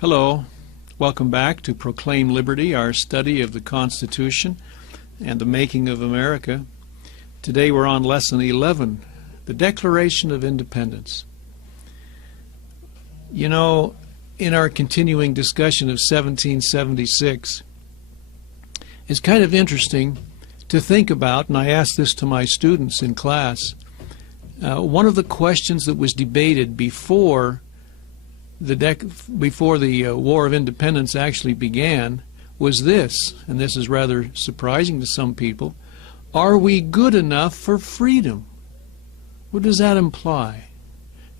Hello. Welcome back to Proclaim Liberty, our study of the Constitution and the making of America. Today we're on Lesson 11, the Declaration of Independence. You know, in our continuing discussion of 1776, it's kind of interesting to think about, and I asked this to my students in class, one of the questions that was debated before the War of Independence actually began was this, and this is rather surprising to some people: are we good enough for freedom? What does that imply?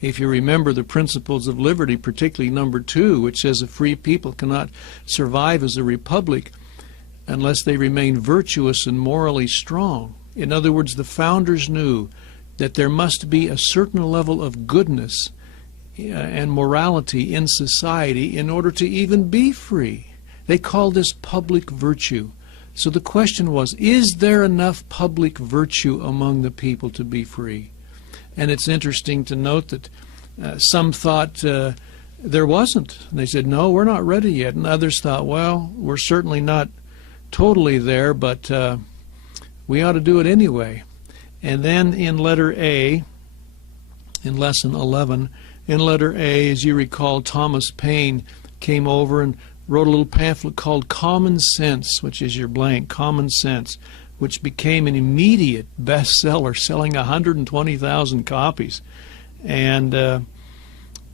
If you remember the Principles of Liberty, particularly number 2, which says a free people cannot survive as a republic unless they remain virtuous and morally strong. In other words, the founders knew that there must be a certain level of goodness and morality in society in order to even be free. They call this public virtue. So the question was, is there enough public virtue among the people to be free? And it's interesting to note that some thought there wasn't. They said, no, we're not ready yet. And others thought, well, we're certainly not totally there, but we ought to do it anyway. And then in letter A, in lesson 11, in letter A, as you recall, Thomas Paine came over and wrote a little pamphlet called Common Sense, which is your blank, Common Sense, which became an immediate bestseller, selling 120,000 copies. And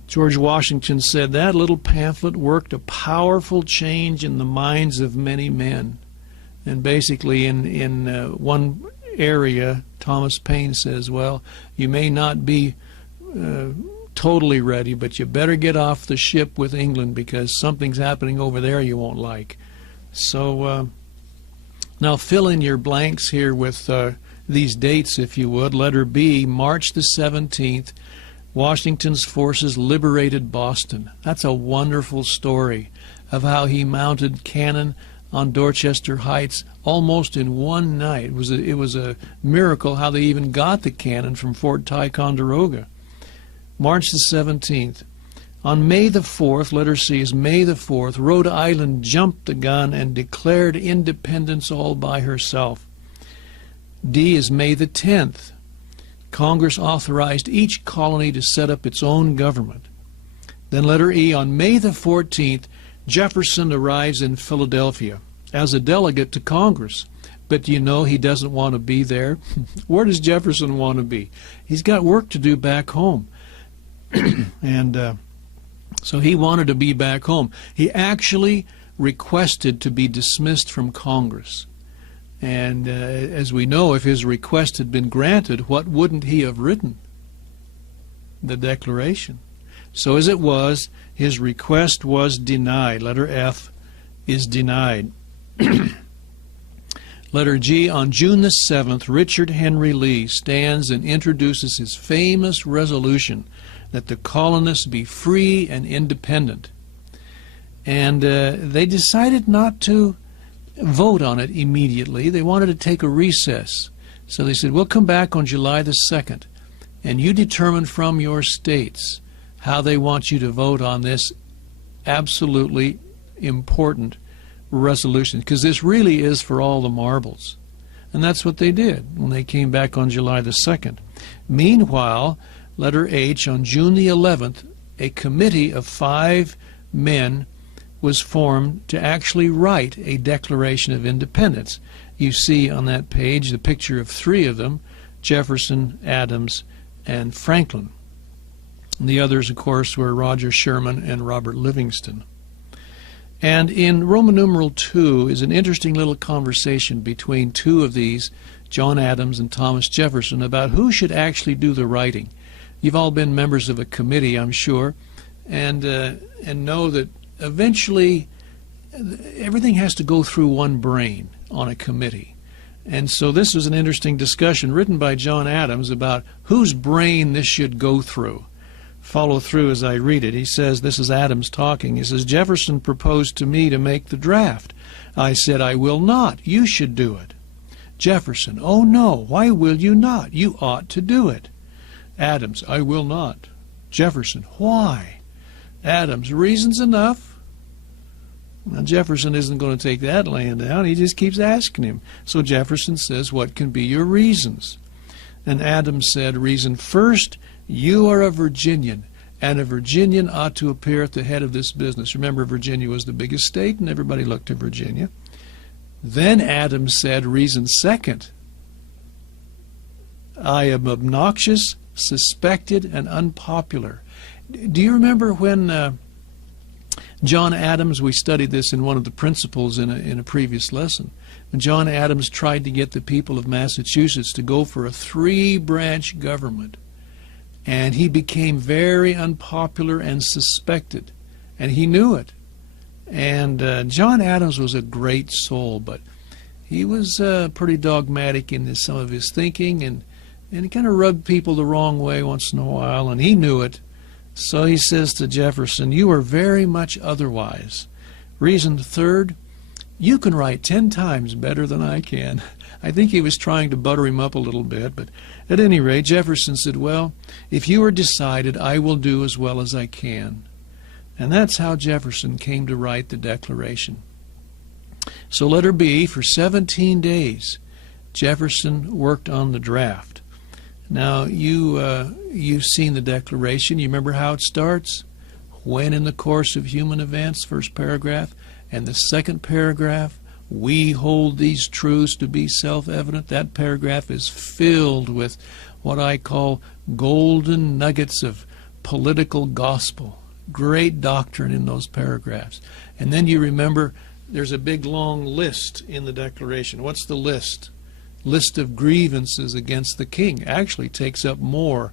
George Washington said that little pamphlet worked a powerful change in the minds of many men. And basically in one area, Thomas Paine says, well, you may not be totally ready, but you better get off the ship with England because something's happening over there you won't like. So now fill in your blanks here with these dates, if you would. Letter B, March the 17th, Washington's forces liberated Boston. That's a wonderful story of how he mounted cannon on Dorchester Heights almost in one night. It was a miracle how they even got the cannon from Fort Ticonderoga. March the 17th. On May the 4th, letter C is May the 4th, Rhode Island jumped the gun and declared independence all by herself. D is May the 10th. Congress authorized each colony to set up its own government. Then letter E, on May the 14th, Jefferson arrives in Philadelphia as a delegate to Congress. But you know he doesn't want to be there. Where does Jefferson want to be? He's got work to do back home. And so he wanted to be back home. He actually requested to be dismissed from Congress. And as we know, if his request had been granted, what wouldn't he have written? The Declaration. So as it was, his request was denied. Letter F is denied. Letter G, on June the 7th, Richard Henry Lee stands and introduces his famous resolution that the colonists be free and independent. And they decided not to vote on it immediately. They wanted to take a recess. So they said, we'll come back on July the 2nd, and you determine from your states how they want you to vote on this absolutely important resolution, because this really is for all the marbles. And that's what they did when they came back on July the 2nd. Meanwhile, letter H, on June the 11th, a committee of 5 men was formed to actually write a Declaration of Independence. You see on that page the picture of 3 of them, Jefferson, Adams, and Franklin. And the others, of course, were Roger Sherman and Robert Livingston. And in Roman numeral 2 is an interesting little conversation between 2 of these, John Adams and Thomas Jefferson, about who should actually do the writing. You've all been members of a committee, I'm sure, and know that eventually everything has to go through one brain on a committee. And so this was an interesting discussion written by John Adams about whose brain this should go through. Follow through as I read it. He says, this is Adams talking, he says, Jefferson proposed to me to make the draft. I said, I will not. You should do it. Jefferson, oh no, why will you not? You ought to do it. Adams, I will not. Jefferson, why? Adams, reasons enough. Now, Jefferson isn't going to take that laying down. He just keeps asking him. So Jefferson says, what can be your reasons? And Adams said, reason first, you are a Virginian, and a Virginian ought to appear at the head of this business. Remember, Virginia was the biggest state, and everybody looked to Virginia. Then Adams said, reason second, I am obnoxious, suspected, and unpopular. Do you remember when John Adams, we studied this in one of the principles in a previous lesson, when John Adams tried to get the people of Massachusetts to go for a 3-branch government, and he became very unpopular and suspected, and he knew it. And John Adams was a great soul, but he was pretty dogmatic in some of his thinking, and he kind of rubbed people the wrong way once in a while, and he knew it. So he says to Jefferson, you are very much otherwise. Reason third, you can write 10 times better than I can. I think he was trying to butter him up a little bit, but at any rate, Jefferson said, well, if you are decided, I will do as well as I can. And that's how Jefferson came to write the Declaration. So letter B, for 17 days, Jefferson worked on the draft. Now, you've seen the Declaration. You remember how it starts? When in the course of human events, first paragraph, and the second paragraph, we hold these truths to be self-evident. That paragraph is filled with what I call golden nuggets of political gospel. Great doctrine in those paragraphs. And then you remember there's a big long list in the Declaration. What's the list? List of grievances against the king. Actually takes up more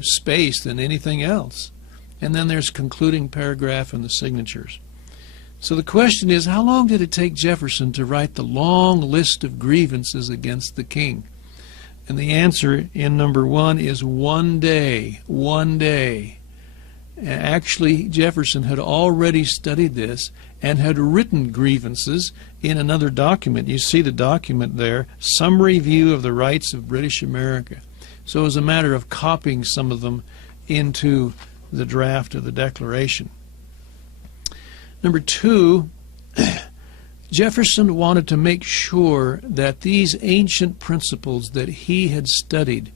space than anything else. And then there's concluding paragraph and the signatures. So the question is, how long did it take Jefferson to write the long list of grievances against the king? And the answer in number 1 is 1 day. 1 day. Actually, Jefferson had already studied this and had written grievances in another document. You see the document there, Summary View of the Rights of British America. So it was a matter of copying some of them into the draft of the Declaration. Number 2, Jefferson wanted to make sure that these ancient principles that he had studied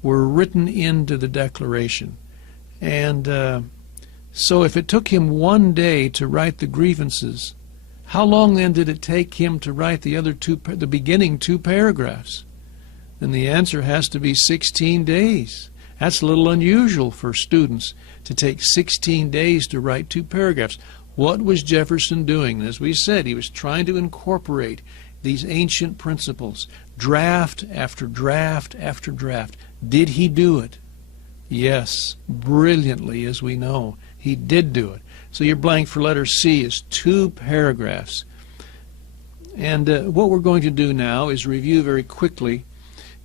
were written into the Declaration. And so if it took him 1 day to write the grievances, how long then did it take him to write the beginning 2 paragraphs? And the answer has to be 16 days. That's a little unusual for students to take 16 days to write 2 paragraphs. What was Jefferson doing? As we said, he was trying to incorporate these ancient principles, draft after draft after draft. Did he do it? Yes, brilliantly, as we know. He did do it. So your blank for letter C is 2 paragraphs. And what we're going to do now is review very quickly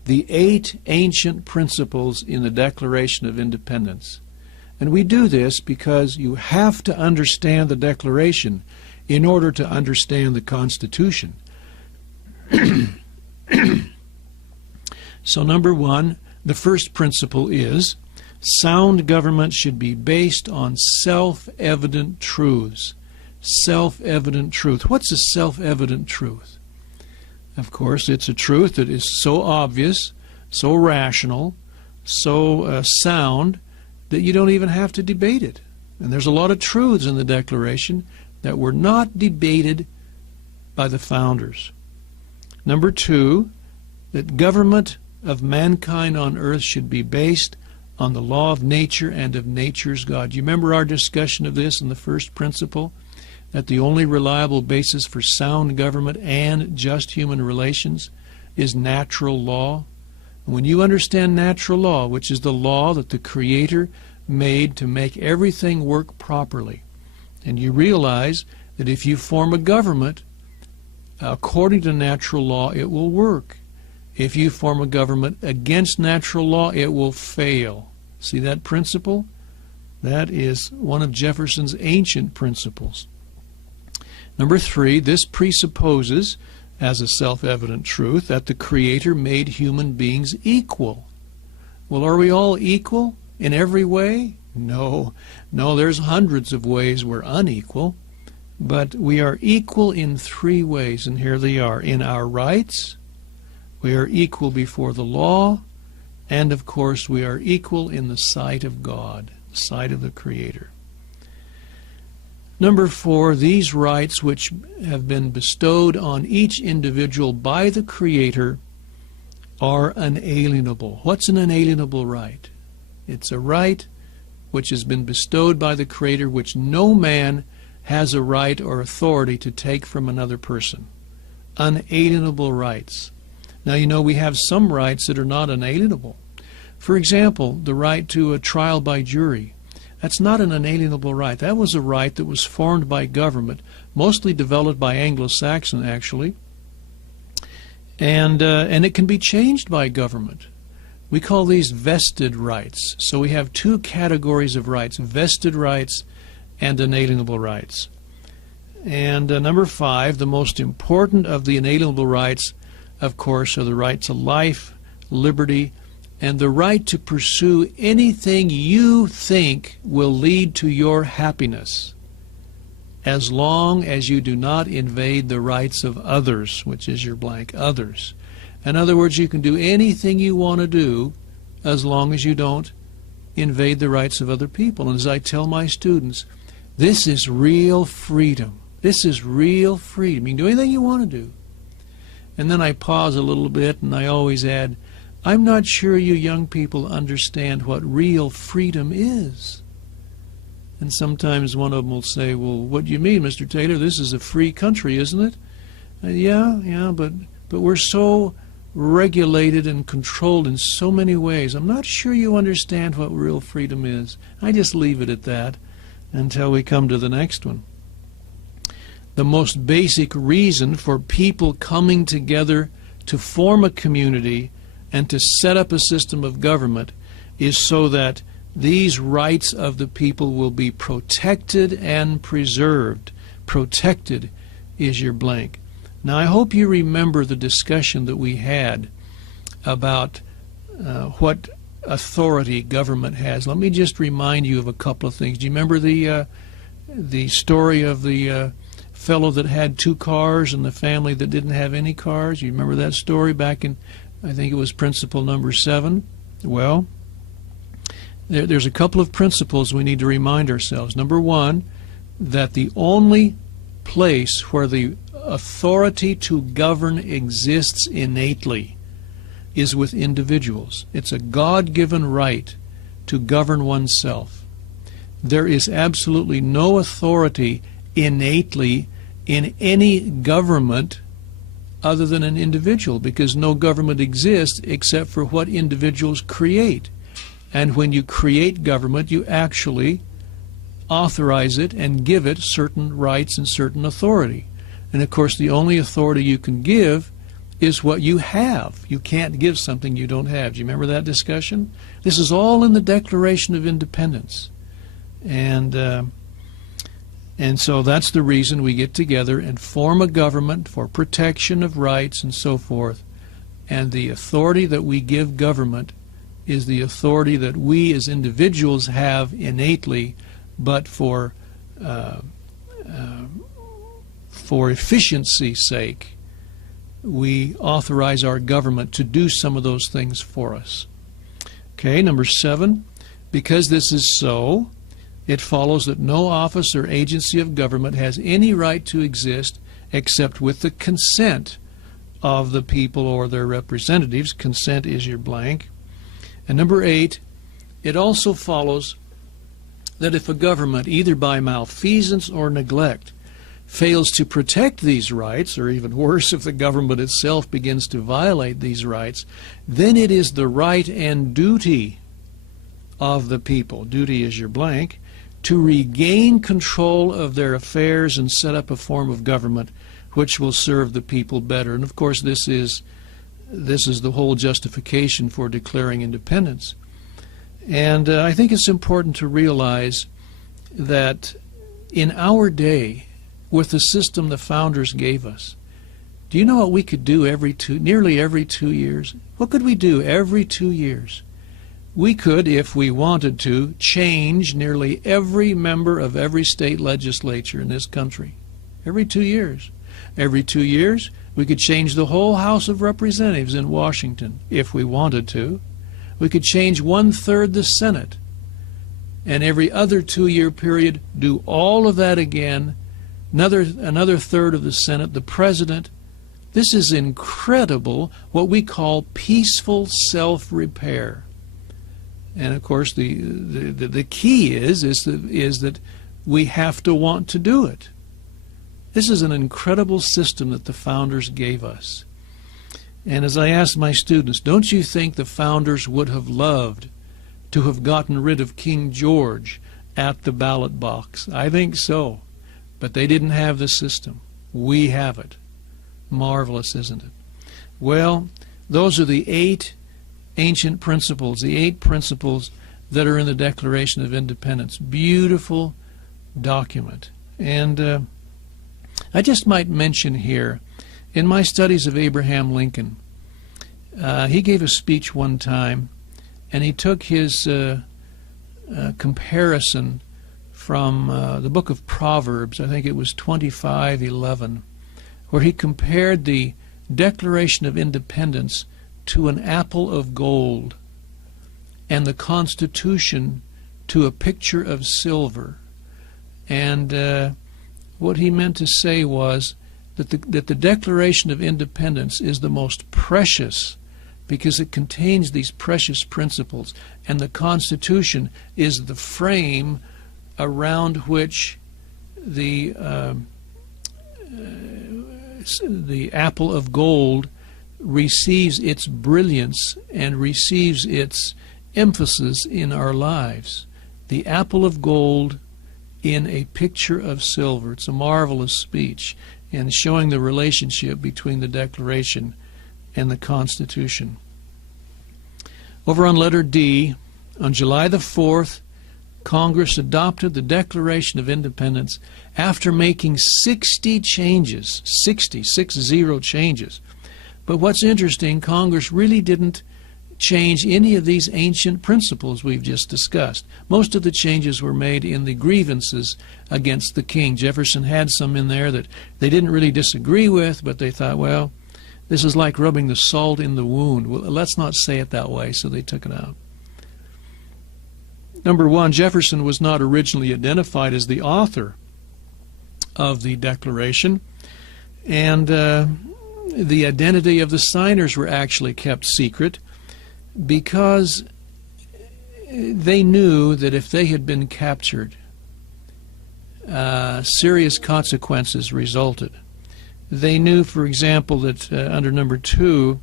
the 8 ancient principles in the Declaration of Independence. And we do this because you have to understand the Declaration in order to understand the Constitution. So number 1, the first principle is sound government should be based on self-evident truths. Self-evident truth. What's a self-evident truth? Of course, it's a truth that is so obvious, so rational, so sound, that you don't even have to debate it. And there's a lot of truths in the Declaration that were not debated by the founders. Number 2, that government of mankind on earth should be based on the law of nature and of nature's God. You remember our discussion of this in the first principle? That the only reliable basis for sound government and just human relations is natural law. And when you understand natural law, which is the law that the Creator made to make everything work properly, and you realize that if you form a government according to natural law, it will work. If you form a government against natural law, it will fail. See that principle? That is one of Jefferson's ancient principles. Number 3, this presupposes, as a self-evident truth, that the Creator made human beings equal. Well, are we all equal in every way? No. No, there's hundreds of ways we're unequal. But we are equal in three ways, and here they are. In our rights, we are equal before the law, and of course we are equal in the sight of God, the sight of the Creator. Number 4, these rights which have been bestowed on each individual by the Creator are unalienable. What's an unalienable right? It's a right which has been bestowed by the Creator, which no man has a right or authority to take from another person. Unalienable rights. Now, you know, we have some rights that are not unalienable. For example, the right to a trial by jury. That's not an unalienable right. That was a right that was formed by government, mostly developed by Anglo-Saxon, actually. And it can be changed by government. We call these vested rights. So we have two categories of rights, vested rights and unalienable rights. And number 5, the most important of the inalienable rights, of course, are the right to life, liberty, and the right to pursue anything you think will lead to your happiness, as long as you do not invade the rights of others, which is your blank, others. In other words, you can do anything you want to do as long as you don't invade the rights of other people. And as I tell my students, this is real freedom. This is real freedom. You can do anything you want to do. And then I pause a little bit and I always add, I'm not sure you young people understand what real freedom is. And sometimes one of them will say, well, what do you mean, Mr. Taylor? This is a free country, isn't it? Yeah, but we're so regulated and controlled in so many ways. I'm not sure you understand what real freedom is. I just leave it at that until we come to the next one. The most basic reason for people coming together to form a community and to set up a system of government is so that these rights of the people will be protected and preserved. Protected is your blank. Now, I hope you remember the discussion that we had about what authority government has. Let me just remind you of a couple of things. Do you remember the story of the fellow that had 2 cars and the family that didn't have any cars? You remember that story back in, I think it was principle number 7? Well, there's a couple of principles we need to remind ourselves. Number 1, that the only place where the authority to govern exists innately is with individuals. It's a God-given right to govern oneself. There is absolutely no authority innately in any government other than an individual, because no government exists except for what individuals create. And when you create government, you actually authorize it and give it certain rights and certain authority. And of course, the only authority you can give is what you have. You can't give something you don't have. Do you remember that discussion? This is all in the Declaration of Independence. And so that's the reason we get together and form a government for protection of rights and so forth. And the authority that we give government is the authority that we as individuals have innately, but for efficiency's sake, we authorize our government to do some of those things for us. Okay, number 7, because this is so, it follows that no office or agency of government has any right to exist except with the consent of the people or their representatives. Consent is your blank. And number 8, it also follows that if a government, either by malfeasance or neglect, fails to protect these rights, or even worse, if the government itself begins to violate these rights, then it is the right and duty of the people, duty is your blank, to regain control of their affairs and set up a form of government which will serve the people better. And of course, this is the whole justification for declaring independence. And I think it's important to realize that in our day, with the system the founders gave us, do you know what we could do nearly every 2 years? What could we do every 2 years? We could, if we wanted to, change nearly every member of every state legislature in this country. Every 2 years. Every 2 years, we could change the whole House of Representatives in Washington if we wanted to. We could change 1/3 the Senate. And every other 2-year period, do all of that again. Another third of the Senate, the President. This is incredible, what we call peaceful self-repair. And of course, the key is that we have to want to do it. This is an incredible system that the founders gave us. And as I asked my students, don't you think the founders would have loved to have gotten rid of King George at the ballot box? I think so. But they didn't have the system. We have it. Marvelous, isn't it? Well, those are the 8 ancient principles, the 8 principles that are in the Declaration of Independence. Beautiful document. And I just might mention here, in my studies of Abraham Lincoln, he gave a speech one time, and he took his comparison from the book of Proverbs, I think it was 25:11, where he compared the Declaration of Independence to an apple of gold and the Constitution to a picture of silver. And what he meant to say was that the Declaration of Independence is the most precious because it contains these precious principles, and the Constitution is the frame around which the apple of gold receives its brilliance and receives its emphasis in our lives. The apple of gold in a picture of silver. It's a marvelous speech, and showing the relationship between the Declaration and the Constitution. Over on letter D, on July the 4th, Congress adopted the Declaration of Independence after making 60 changes, 60 changes. But what's interesting, Congress really didn't change any of these ancient principles we've just discussed. Most of the changes were made in the grievances against the king. Jefferson had some in there that they didn't really disagree with, but they thought, well, this is like rubbing the salt in the wound. Well, let's not say it that way, so they took it out. Number 1, Jefferson was not originally identified as the author of the Declaration, and the identity of the signers were actually kept secret because they knew that if they had been captured, serious consequences resulted. They knew, for example, that under number 2,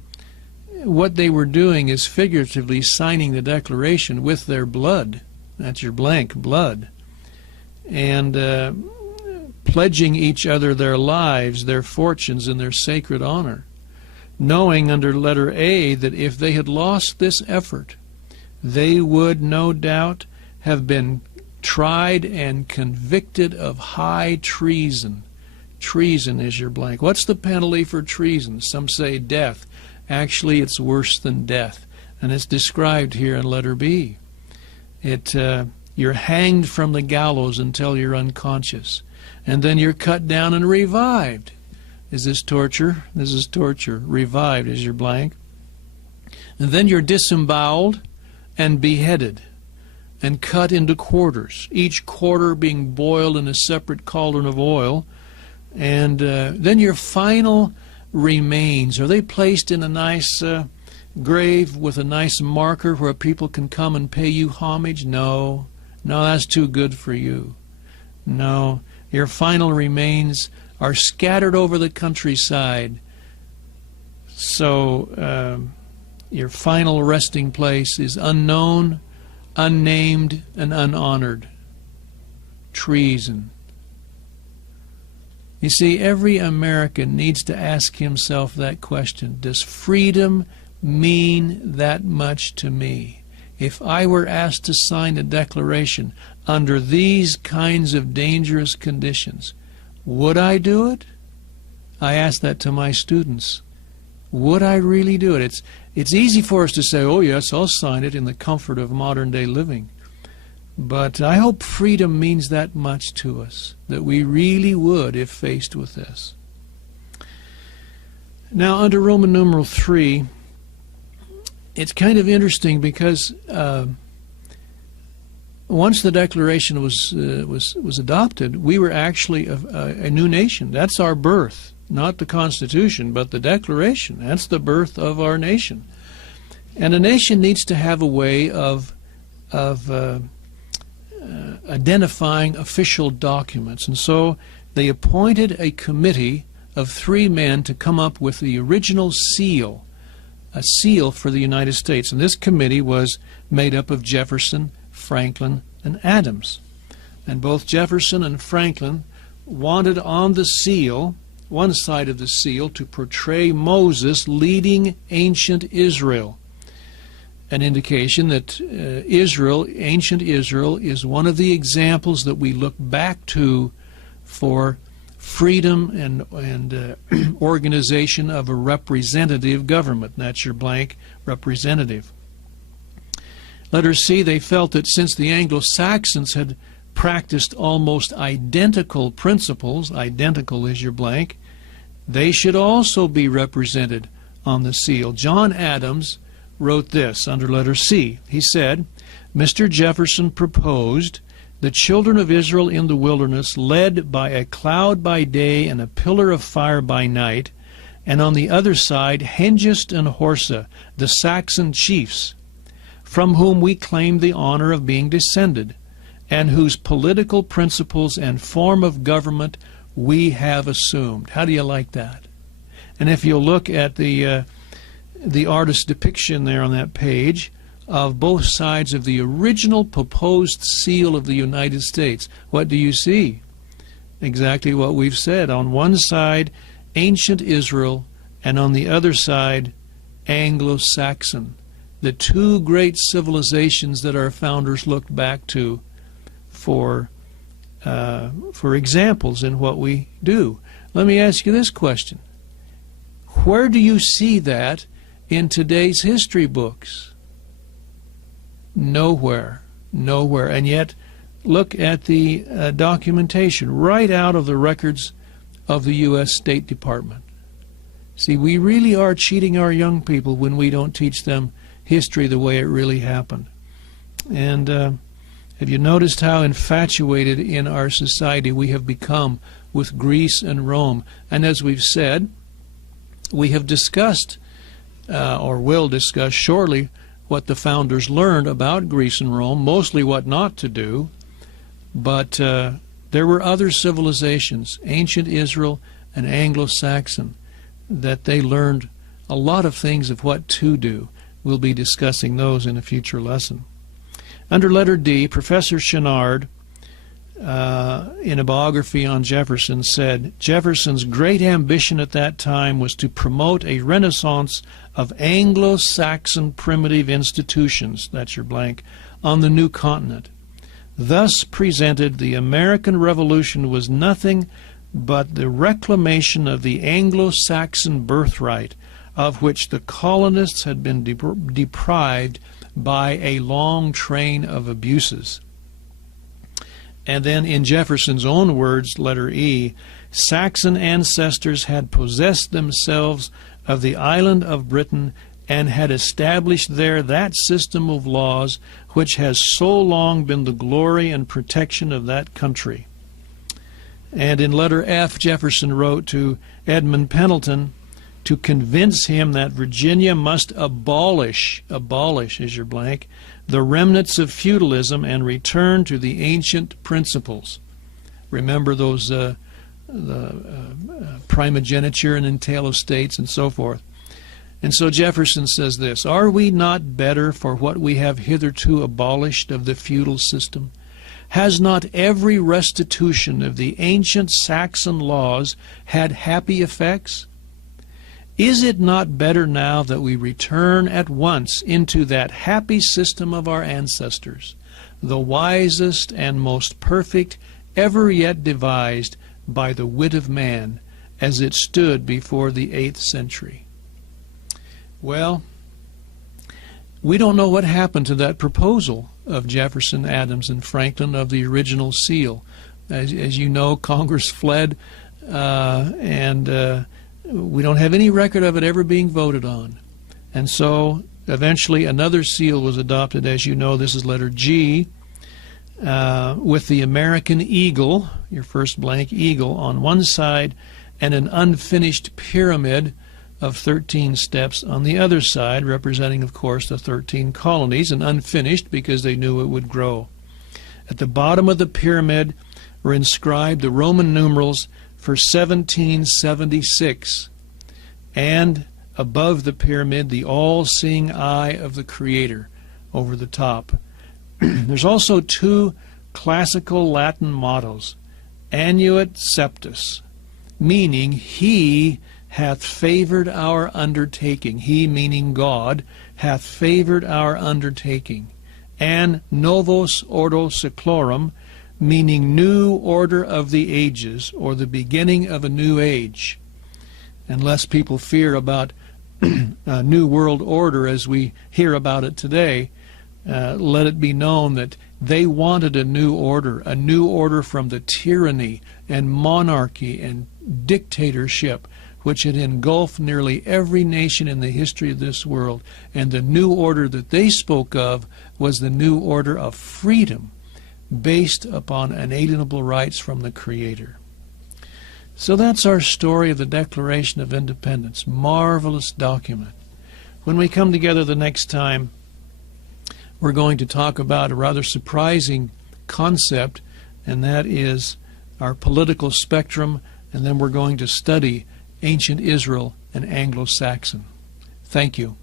what they were doing is figuratively signing the Declaration with their blood. That's your blank, blood. And pledging each other their lives, their fortunes, and their sacred honor, knowing under letter A that if they had lost this effort, they would no doubt have been tried and convicted of high treason. Treason is your blank. What's the penalty for treason? Some say death. Actually, it's worse than death, and it's described here in letter B. You're hanged from the gallows until you're unconscious, and then you're cut down and revived. Is this torture? This is torture. Revived is your blank. And then you're disemboweled and beheaded and cut into quarters, each quarter being boiled in a separate cauldron of oil. And then your final remains, are they placed in a nice grave with a nice marker where people can come and pay you homage? No, that's too good for you. No, your final remains are scattered over the countryside. So your final resting place is unknown, unnamed, and unhonored. Treason. You see, every American needs to ask himself that question. Does freedom mean that much to me? If I were asked to sign a declaration under these kinds of dangerous conditions, would I do it? I ask that to my students. Would I really do it? It's easy for us to say, oh yes, I'll sign it in the comfort of modern day living. But I hope freedom means that much to us, that we really would if faced with this. Now, under Roman numeral 3, it's kind of interesting because once the Declaration was adopted, we were actually a new nation. That's our birth, not the Constitution, but the Declaration. That's the birth of our nation. And a nation needs to have a way of identifying official documents. And so they appointed a committee of 3 men to come up with the original seal, a seal for the United States. And this committee was made up of Jefferson, Franklin, and Adams. And both Jefferson and Franklin wanted on the seal, one side of the seal, to portray Moses leading ancient Israel. An indication that ancient Israel, is one of the examples that we look back to for freedom and organization of a representative government. That's your blank, representative. Letter C, they felt that since the Anglo-Saxons had practiced almost identical principles, identical is your blank, they should also be represented on the seal. John Adams wrote this under letter C. He said, Mr. Jefferson proposed the children of Israel in the wilderness led by a cloud by day and a pillar of fire by night, and on the other side Hengist and Horsa, the Saxon chiefs, from whom we claim the honor of being descended, and whose political principles and form of government we have assumed. How do you like that? And if you'll look at the artist's depiction there on that page of both sides of the original proposed seal of the United States, what do you see? Exactly what we've said. On one side, ancient Israel, and on the other side, Anglo-Saxon. The 2 great civilizations that our founders looked back to for examples in what we do. Let me ask you this question. Where do you see that in today's history books? Nowhere. Nowhere. And yet, look at the documentation right out of the records of the U.S. State Department. See, we really are cheating our young people when we don't teach them history the way it really happened. And have you noticed how infatuated in our society we have become with Greece and Rome? And as we've said, we have discussed, or will discuss shortly, what the founders learned about Greece and Rome, mostly what not to do. But there were other civilizations, ancient Israel and Anglo-Saxon, that they learned a lot of things of what to do. We'll be discussing those in a future lesson. Under letter D, Professor Chenard, in a biography on Jefferson, said, Jefferson's great ambition at that time was to promote a renaissance of Anglo-Saxon primitive institutions, that's your blank, on the new continent. Thus presented, the American Revolution was nothing but the reclamation of the Anglo-Saxon birthright, of which the colonists had been deprived by a long train of abuses. And then in Jefferson's own words, letter E, Saxon ancestors had possessed themselves of the island of Britain and had established there that system of laws which has so long been the glory and protection of that country. And in letter F, Jefferson wrote to Edmund Pendleton to convince him that Virginia must abolish is your blank, the remnants of feudalism and return to the ancient principles. Remember those the primogeniture and entail of states and so forth. And so Jefferson says this, are we not better for what we have hitherto abolished of the feudal system? Has not every restitution of the ancient Saxon laws had happy effects? Is it not better now that we return at once into that happy system of our ancestors, the wisest and most perfect ever yet devised by the wit of man, as it stood before the 8th century? Well, we don't know what happened to that proposal of Jefferson, Adams, and Franklin of the original seal. As you know, Congress fled, and we don't have any record of it ever being voted on. And so eventually another seal was adopted. As you know, this is letter G, with the American eagle, your first blank eagle, on one side, and an unfinished pyramid of 13 steps on the other side, representing, of course, the 13 colonies, and unfinished because they knew it would grow. At the bottom of the pyramid were inscribed the Roman numerals for 1776, and above the pyramid, the all-seeing eye of the Creator over the top. There's also two classical Latin mottos, Annuit Septus, meaning He hath favored our undertaking. He, meaning God, hath favored our undertaking. And Novos Ordo Seclorum, meaning new order of the ages, or the beginning of a new age. And lest people fear about a new world order as we hear about it today, let it be known that they wanted a new order from the tyranny and monarchy and dictatorship which had engulfed nearly every nation in the history of this world. And the new order that they spoke of was the new order of freedom based upon unalienable rights from the Creator. So that's our story of the Declaration of Independence. Marvelous document. When we come together the next time, we're going to talk about a rather surprising concept, and that is our political spectrum, and then we're going to study ancient Israel and Anglo-Saxon. Thank you.